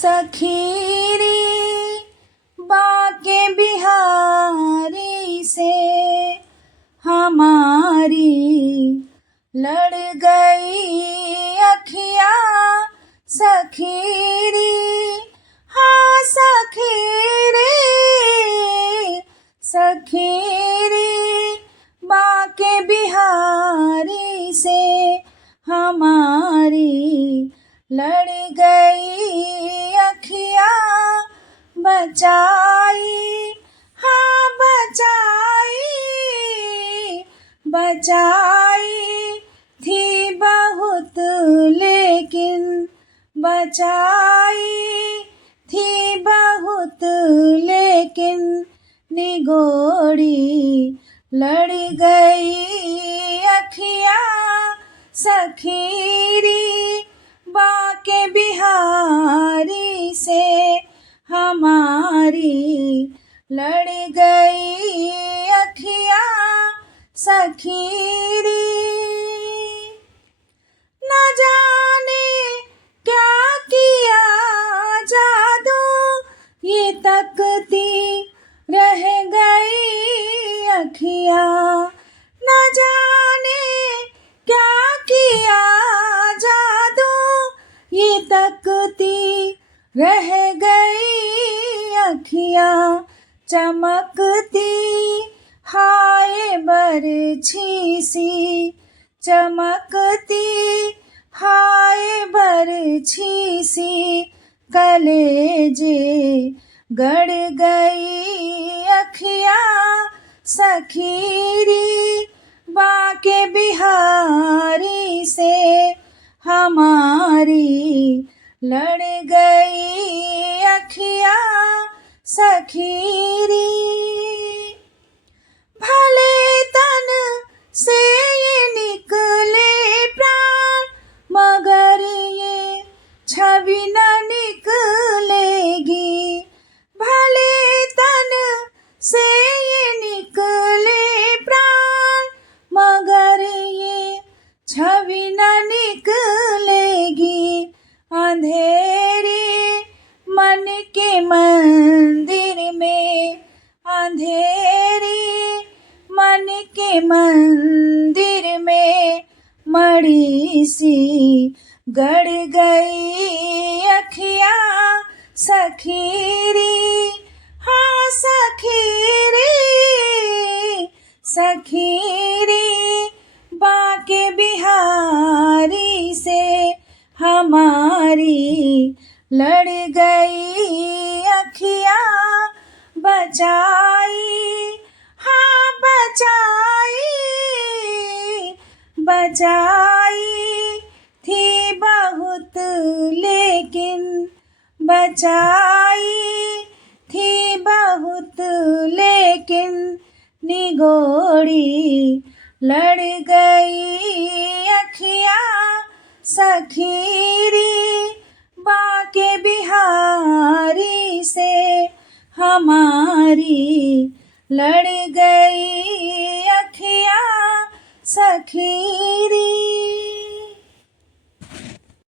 सखीरी बाके बिहारी से हमारी लड़ गई अखियाँ सखीरी। हाँ सखीरी सखीरी बाके बिहारी से हमारी लड़ गई अखियाँ बचाई। हाँ बचाई थी बहुत लेकिन बचाई थी बहुत लेकिन निगोड़ी लड़ गई अखियाँ सखीरी बाके बिहारी से हमारी लड़ गई अखियाँ सखीरी। न जाने क्या किया जादू ये तकती रह गई अखियाँ। न जाने क्या किया जादू ये तकती रह गई अखियाँ। चमकती हाय बरछी सी चमकती हाय बरछी सी कलेजे गड़ गई अखियाँ सखीरी बाके बिहारी से हमारी लड़ गई अखियाँ सखीरी। भले तन से ये निकले प्राण मगर ये छवि न निकलेगी। भले तन से ये निकले प्राण मगर ये छवि न निकलेगी। अंधेरे मन के मंदिर में अंधेरे मन के मंदिर में मड़ी सी गड़ गई अखियाँ सखीरी। हाँ सखीरी सखीरी बाके बिहारी से हमारी लड़ गई अखियाँ बचाई। हाँ बचाई थी बहुत लेकिन बचाई थी बहुत लेकिन निगोड़ी लड़ गई अखियाँ सखीरी बाके बिहारी से हमारी लड़ गई अखियाँ सखीरी।